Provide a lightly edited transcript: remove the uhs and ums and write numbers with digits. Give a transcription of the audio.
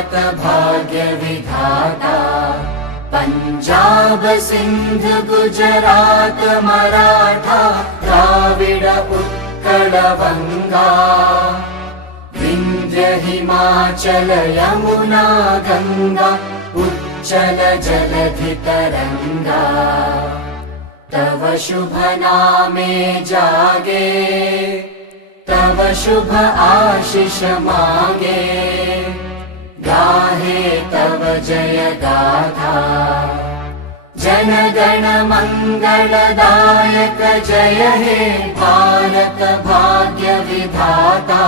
भारत भाग्य विधाता। पंजाब सिंध गुजरात मराठा द्राविड उत्कल बंगा। विंध्य हिमाचल यमुना गंगा उच्चल जलधि तरंगा। तव शुभ नामे जागे तव शुभ आशीष मांगे। गाहे तव जय गाथा जन गण मंगलदायक जय हे भारत भाग्य विधाता।